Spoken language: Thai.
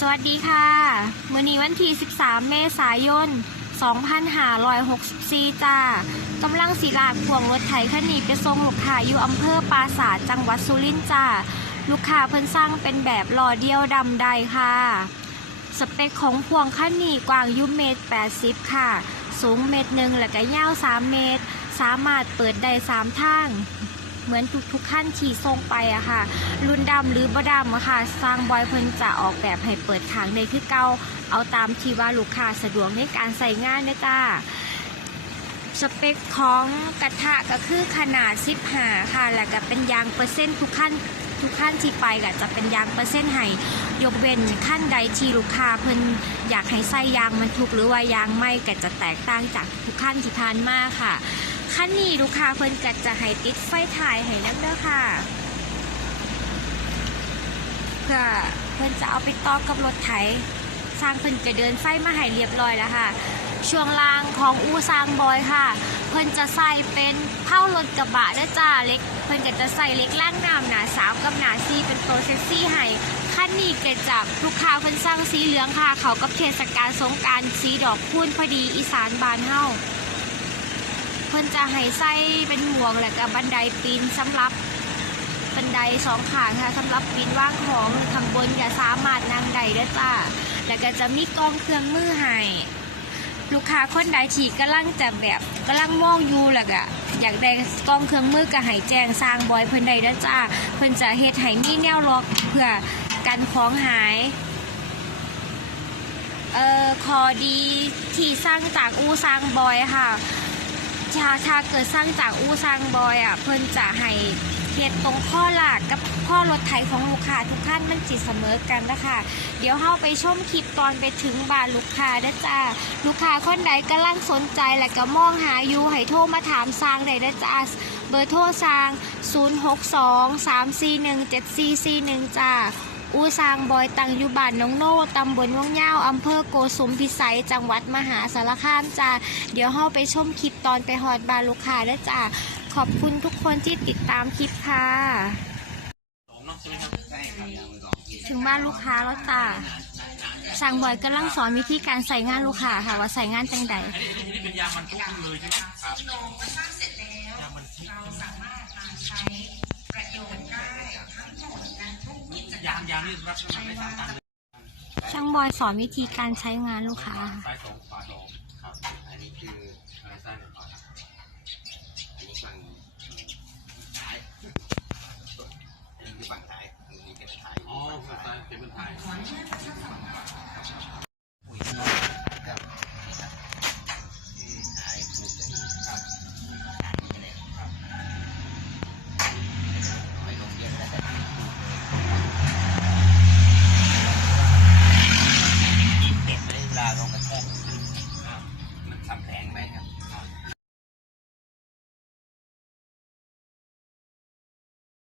สวัสดีค่ะมื่อนี้วันที่ 13 เมษายน 2564 จ้ากำลังสีลากพวงรถไถคันนี้ไปส่งลูกค้าอยู่อำเภอปราสาทจังหวัดสุรินทร์จ้า ลูกค้าเพิ่นสร้างเป็นแบบหล้อเดียวดำใดค่ะ สเปคของพวงคันนี้กว้างยุเมตร 80 ค่ะ สูงเมตรหนึ่งและก็ยาว 3 เมตร สามารถเปิดได้ 3 ทาง เหมือนทุกๆขั้นที่ส่งไปอะค่ะ รุ่นดำหรือบดำอะค่ะ สร้างบอยเพิ่นจะออกแบบให้เปิดขางในคือเก่าเอาตามที่ว่าลูกค้าสะดวกในการใส่งานนะจ้าสเปคของกระทะก็คือขนาด15ค่ะ แล้วก็เป็นยางเปอร์เซ็นต์ทุกขั้นทุกขั้นที่ไปก็จะเป็นยางเปอร์เซ็นต์ให้ยกเว้นขั้นใดที่ลูกค้าเพิ่นอยากให้ใส่ยางมันทุกหรือว่ายางไม่ก็จะแตกต่างจากทุกขั้นที่ผ่านมาค่ะ ขั้นนี้ลูกค้าเพิ่นก็จะให้ติดไฟถ่ายให้นักเด้อค่ะ เพื่อเพิ่นจะเอาไปต่อกับรถไถสร้างเพิ่นจะเดินไฟมาให้เรียบร้อยแล้วค่ะ ช่วงล่างของอูซางบอยค่ะ เพิ่นจะใส่เป็นเผ้ารถกระบะเด้อจ้าเล็ก เพิ่นก็จะใส่เล็กล่างน้ำหนาสาวกับหนาซีเป็นโปรเซสซี่ให้ขั้นนี้เกิดจากลูกค้าเพิ่นสร้างสีเหลืองค่ะ เขากับเทศกาลสงการสีดอกพูนพอดีอีสานบานเฮา เพิ่นจะให้ใส่เป็นหมวกและก็บันไดปีนสำหรับบันไดสองขางค่ะสำหรับปีนว่างของข้างบนอย่าสามารถนั่งได้ด้อจ้าแล้วก็จะมีกองเครื่องมือให้ลูกค้าคนใดที่กำลังจะแบบกำลังมองอยู่แล้วก็อยากได้กองเครื่องมือก็ให้แจ้งสร้างบอยเพิ่นได้ด้จ้าเพิ่นจะเฮ็ดให้มีแนวล็อกเพื่อกันของหายเอ่อขอดีที่สร้างจากอูสร้างบอยค่ะ ถ้าถ้าเกิดสร้างจากอูซังบอยอะ เพิ่นจะให้เฮ็ดตรงข้อหลักกับข้อรถไถของลูกค้าทุกท่านมันจิตเสมอกันนะคะ เดี๋ยวเฮาไปชมคลิปตอนไปถึงบ้านลูกค้าเด้อจ้า ลูกค้าคนใดกำลังสนใจและก็มองหาอยู่ให้โทรมาถามสร้างได้เด้อจ้า เบอร์โทรสร้าง 0623417441 จ้า อูซางบอยตังอยู่บ้านน้องโน่ตำบลว่องยาวอำเภอโกสุมพิสัย จังหวัดมหาสารคามจ้าเดี๋ยวเฮาไปชมคลิปตอนไปฮอดบ้านลูกค้าเด้อจ้าขอบคุณทุกคนที่ติดตามคลิปค่ะสองเนาะใช่ไหมครับใช่ครับยางมือสองที่ถึงบ้านลูกค้าแล้วจ้าสางบอยกำลังสอนวิธีการใส่งานลูกค้าค่ะ ว่าใส่งานจังใดอันนี้อันนี้เป็นยางมันทุกเลยใช่ไหมครับลงเมื่อสร้างเสร็จแล้วยางมันทุกเราสามารถมาใช้ ช่างบอยสอนวิธีการใช้งานลูกค้าค่ะซ้ายสองขวาสองครับอันนี้คือซ้ายซ้ายหนึ่งขวาอันนี้ฝั่งซ้ายอันนี้คือฝั่งซ้ายอันนี้เป็นซ้ายอ๋อคือซ้ายเป็นบรรทายหัวเมื่อ งไปครับ